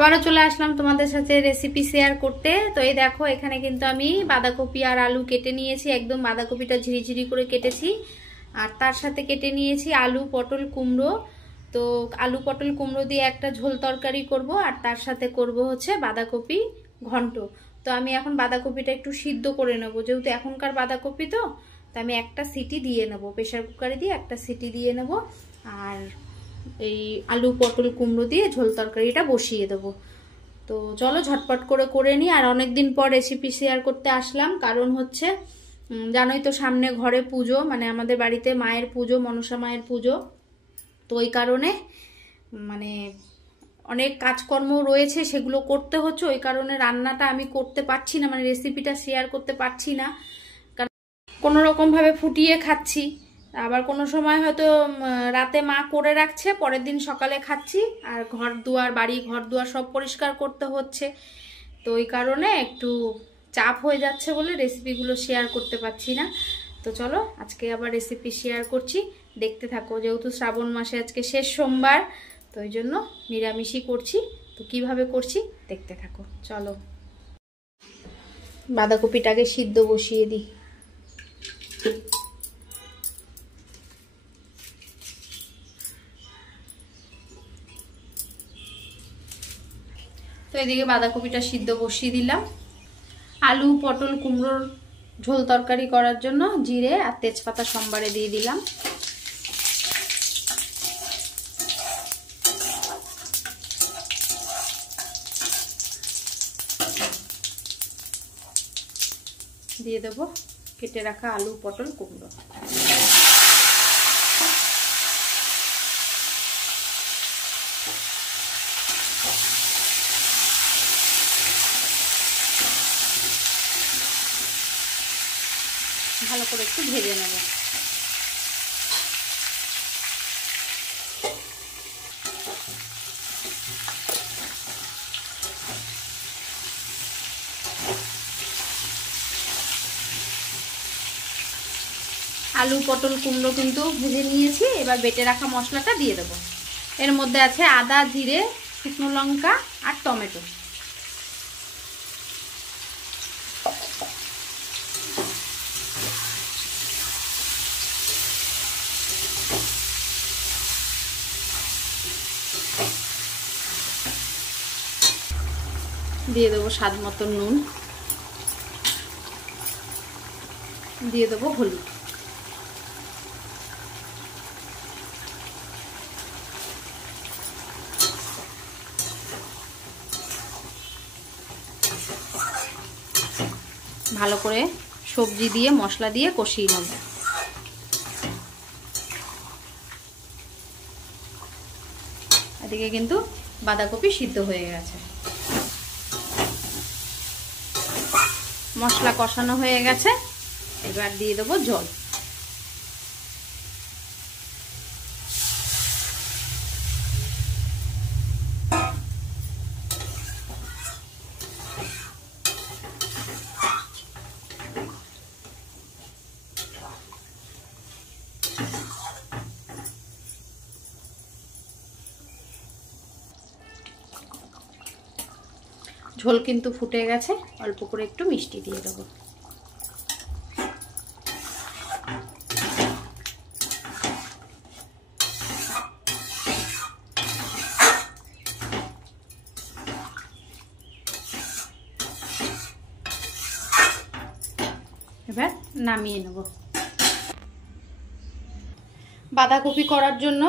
আবারও চলে আসলাম তোমাদের সাথে রেসিপি শেয়ার করতে। তো এই দেখো এখানে কিন্তু আমি বাঁধাকপি আর আলু কেটে নিয়েছি, একদম বাঁধাকপিটা ঝিরিঝিরি করে কেটেছি। আর তার সাথে কেটে নিয়েছি আলু পটল কুমড়ো। তো আলু পটল কুমড়ো দিয়ে একটা ঝোল তরকারি করব, আর তার সাথে করব হচ্ছে বাঁধাকপি ঘন্ট। তো আমি এখন বাঁধাকপিটা একটু সিদ্ধ করে নেব, যেহেতু এখনকার বাঁধাকপি তো আমি একটা সিটি দিয়ে নেব, প্রেসার কুকারে দিয়ে একটা সিটি দিয়ে নেব। আর এই আলু পটল কুমড়ো দিয়ে ঝোল তরকারিটা বসিয়ে দেবো। তো চলো ঝটপট করে নিই। আর অনেকদিন পর রেসিপি শেয়ার করতে আসলাম, কারণ হচ্ছে জানোই তো সামনে ঘরে পুজো, মানে আমাদের বাড়িতে মায়ের পুজো, মনসা মায়ের পুজো। তো ওই কারণে মানে অনেক কাজকর্ম রয়েছে, সেগুলো করতে হচ্ছে। ওই কারণে রান্নাটা আমি করতে পারছি না, মানে রেসিপিটা শেয়ার করতে পারছি না, কারণ কোনো রকম ভাবে ফুটিয়ে খাচ্ছি। আবার কোনো সময় হয়তো রাতে মা করে রাখছে, পরের দিন সকালে খাচ্ছি। আর বাড়ি ঘর দুয়ার সব পরিষ্কার করতে হচ্ছে। তো ওই কারণে একটু চাপ হয়ে যাচ্ছে বলে রেসিপিগুলো শেয়ার করতে পারছি না। তো চলো আজকে আবার রেসিপি শেয়ার করছি, দেখতে থাকো। যেহেতু শ্রাবণ মাসে আজকে শেষ সোমবার, তো ওই জন্য নিরামিষই করছি। তো কিভাবে করছি দেখতে থাকো চলো। বাঁধাকপিটাকে সিদ্ধ বসিয়ে দিই। তো এদিকে বাঁধাকপিটা সিদ্ধ বসিয়ে দিলাম। আলু পটল কুমড়োর ঝোল তরকারি করার জন্য জিরে আর তেজপাতা সোমবারে দিয়ে দিলাম। দিয়ে দেবো কেটে রাখা আলু পটল কুমড়ো। ভালো করে একটু ভেজে নেব। আলু পটল কুমড়ো কিন্তু ভেজে নিয়েছি, এবার বেটে রাখা মশলাটা দিয়ে দেবো। এর মধ্যে আছে আদা জিরে শুকনো লঙ্কা আর টমেটো। দিয়ে দেবো স্বাদ মতো নুন, দিয়ে দেবো হলুদ। ভালো করে সবজি দিয়ে মশলা দিয়ে কষিয়ে নেব। এদিকে কিন্তু বাঁধাকপি সিদ্ধ হয়ে গেছে, মশলা কষানো হয়ে গেছে। এবার দিয়ে দেবো জল। ঝোল কিন্তু ফুটে গেছে, অল্প করে একটু মিষ্টি দিয়ে দেবো। এবার নামিয়ে নেব। বাঁধাকপি করার জন্য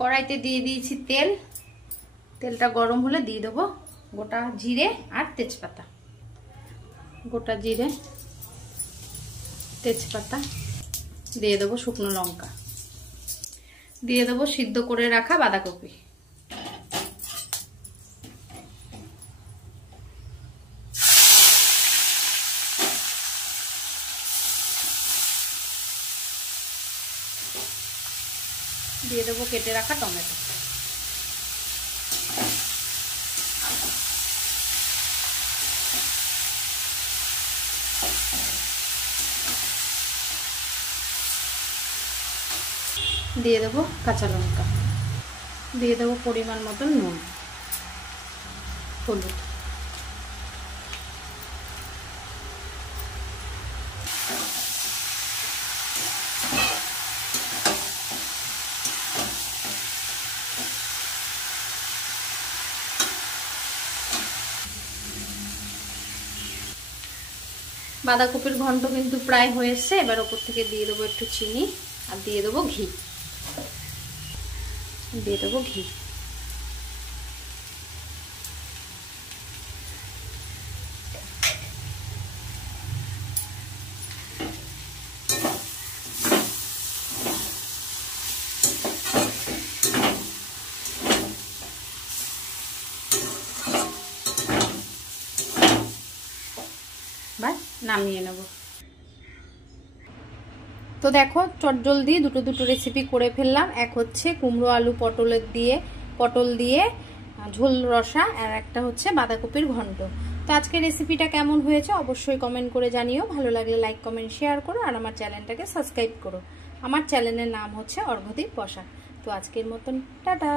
কড়াইতে দিয়ে দিয়েছি তেল। তেলটা গরম হলে দিয়ে দেবো গোটা জিরে আর তেজপাতা। গোটা জিরে তেজপাতা দিয়ে দেবো, শুকনো লঙ্কা দিয়ে দেবো, সিদ্ধ করে রাখা বাঁধাকপি দিয়ে দেবো, কেটে রাখা টমেটো দিয়ে দেবো, কাঁচা লঙ্কা দিয়ে দেবো, পরিমাণ মতন নুন। হলুদ। বাঁধাকপির ঘন্ট কিন্তু প্রায় হয়ে এসছে। এবার ওপর থেকে দিয়ে দেবো একটু চিনি আর দিয়ে দেবো ঘি, দিয়ে দেবো ঘি। বাস নামিয়ে নেব। তো দেখো চটজলদি দুটো দুটো রেসিপি করে ফেললাম। এক হচ্ছে কুমড়ো আলু পটল দিয়ে ঝোল রসা, আর একটা হচ্ছে বাঁধাকপির ঘন্ট। তো আজকের রেসিপিটা কেমন হয়েছে অবশ্যই কমেন্ট করে জানিও। ভালো লাগলে লাইক কমেন্ট শেয়ার করো আর আমার চ্যানেলটাকে সাবস্ক্রাইব করো। আমার চ্যানেলের নাম হচ্ছে অর্ঘদীপ বসা। তো আজকের মতন টাটা।